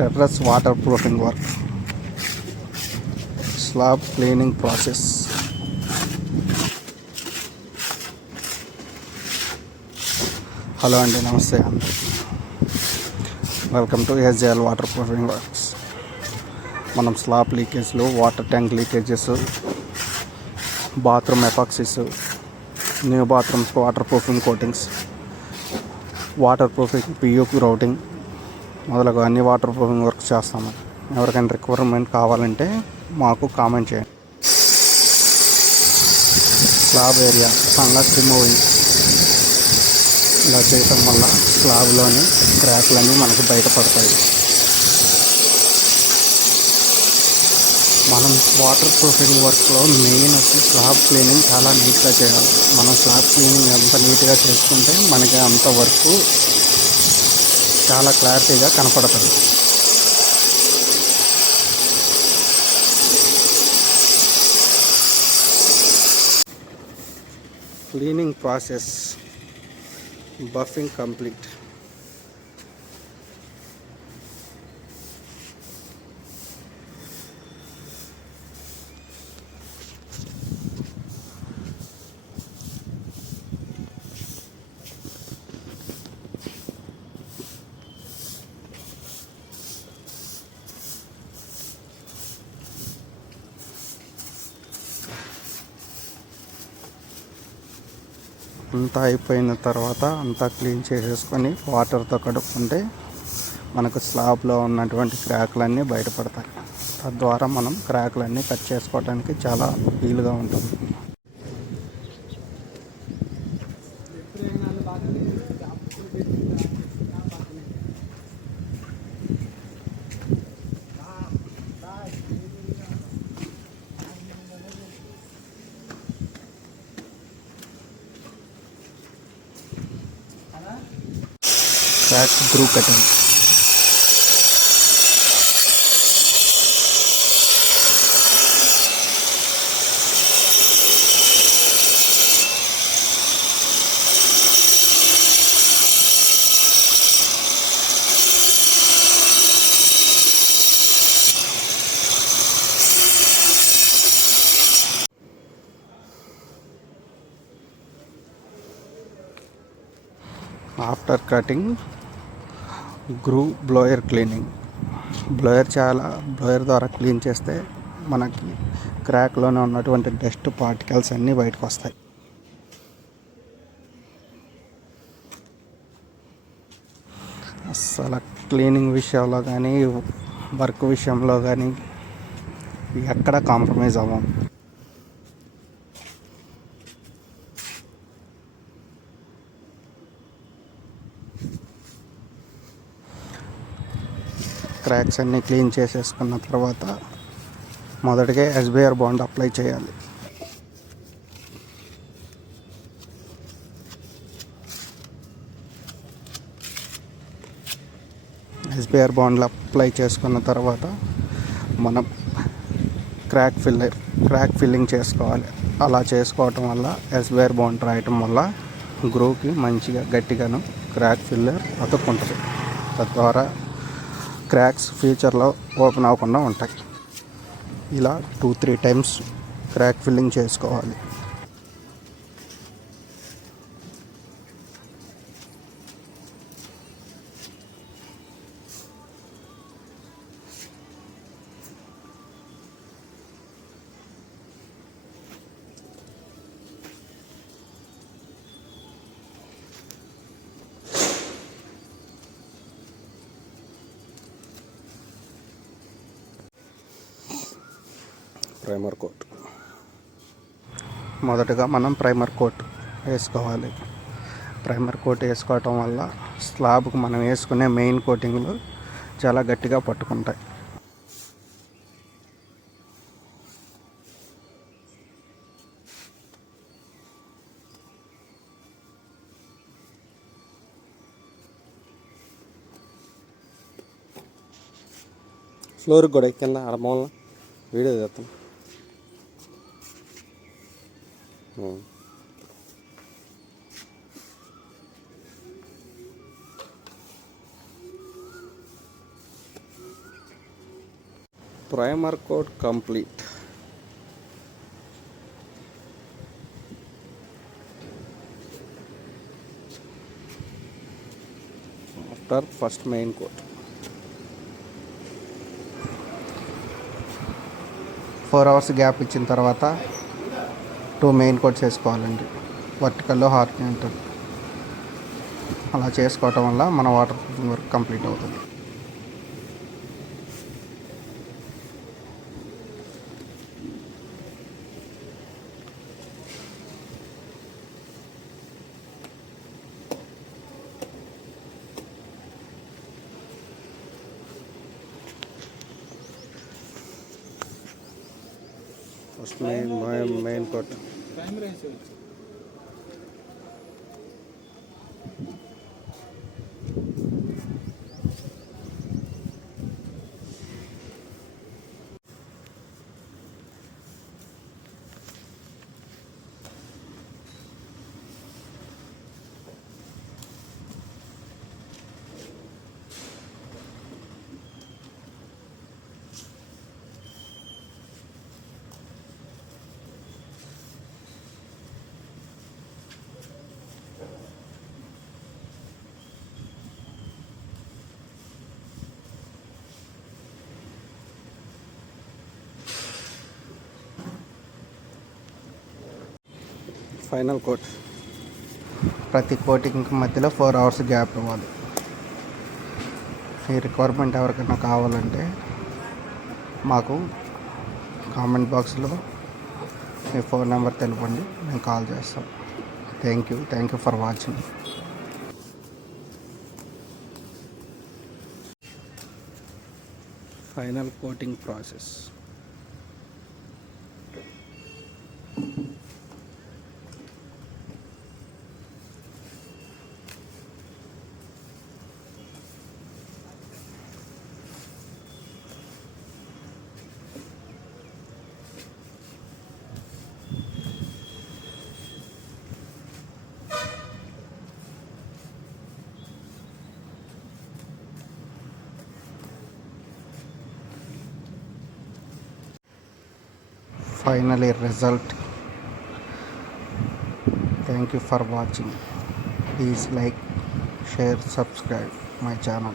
Terrace water proofing work, slab cleaning process. Hello అండి, నమస్తే అండి. Welcome to SJL waterproofing works. మనం slab లీకేజ్లు, water tank leakages, bathroom epoxies, new బాత్రూమ్స్కి waterproofing coatings, waterproofing PUP routing మొదలగు అన్ని water proofing works చేస్తాము. ఎవరికైనా రిక్వైర్మెంట్ కావాలంటే మాకు కామెంట్ చేయండి. స్లాబ్ ఏరియా ఫంగస్ రిమూవింగ్ ఇలా చేయటం వల్ల స్లాబ్లోని క్రాక్లన్నీ మనకు బయటపడతాయి. మనం వాటర్ ప్రూఫింగ్ వర్క్లో మెయిన్ వచ్చి స్లాబ్ క్లీనింగ్ చాలా నీట్గా చేయాలి. మనం స్లాబ్ క్లీనింగ్ ఎంత నీట్గా చేసుకుంటే మనకి అంత వర్క్ చాలా క్లారిటీగా కనపడుతుంది. Cleaning process buffing complete. అంతా అయిపోయిన తర్వాత అంతా క్లీన్ చేసేసుకొని వాటర్తో కడుక్కుంటే మనకు స్లాబ్లో ఉన్నటువంటి క్రాక్లన్నీ బయటపడతాయి. తద్వారా మనం క్రాక్లన్నీ కట్ చేసుకోవడానికి చాలా వీలుగా ఉంటుంది. Crack groove cutting. After cutting groove blower cleaning. Blower ద్వారా క్లీన్ చేస్తే మనకి క్రాక్లోనే ఉన్నటువంటి డస్ట్ పార్టికల్స్ అన్నీ బయటకు వస్తాయి. అసలు క్లీనింగ్ విషయంలో కానీ వర్క్ విషయంలో కానీ ఎక్కడ కాంప్రమైజ్ అవ్వం. క్రాక్స్ అన్నీ క్లీన్ చేసేసుకున్న తర్వాత మొదటిగా ఎస్బిఆర్ బాండ్ అప్లై చేయాలి. ఎస్బిఆర్ బాండ్లు అప్లై చేసుకున్న తర్వాత మనం క్రాక్ ఫిల్లింగ్ చేసుకోవాలి. అలా చేసుకోవటం వల్ల ఎస్బిఆర్ బాండ్ రాయటం వల్ల గ్రూకి మంచిగా గట్టిగాను క్రాక్ ఫిల్లర్ అతుక్కుంటుంది. తద్వారా క్రాక్స్ ఫ్యూచర్లో ఓపెన్ అవ్వకుండా ఉంటాయి. ఇలా 2-3 టైమ్స్ క్రాక్ ఫిల్లింగ్ చేసుకోవాలి. Primer coat. మొదటగా మనం ప్రైమర్ కోట్ వేసుకోవాలి. ప్రైమర్ కోట్ వేసుకోవటం వల్ల స్లాబ్కు మనం వేసుకునే మెయిన్ కోటింగ్లు చాలా గట్టిగా పట్టుకుంటాయి. ఫ్లోర్కి కూడా కింద ఆడ మూలన వీడియో చేస్తాం. primer coat complete. After first main coat, 4 hours gap ఇచ్చిన తర్వాత 2 మెయిన్ కోట్స్ వేసుకోవాలండి. వర్టికల్లో హారిజాంటల్ అలా చేసుకోవటం వల్ల మన వాటర్ ప్రూఫింగ్ వర్క్ కంప్లీట్ అవుతుంది. First main coat final coat. ప్రతి కోటింగ్ మధ్యలో 4 hours గ్యాప్ ఇవ్వాలి. ఈ రిక్వైర్మెంట్ ఎవరికైనా కావాలంటే మాకు కామెంట్ బాక్స్లో మీ ఫోన్ నెంబర్ తెలపండి, మేము కాల్ చేస్తాం. Thank you for watching. Final coating process. Finally result. Thank you for watching. Please like, share, subscribe my channel.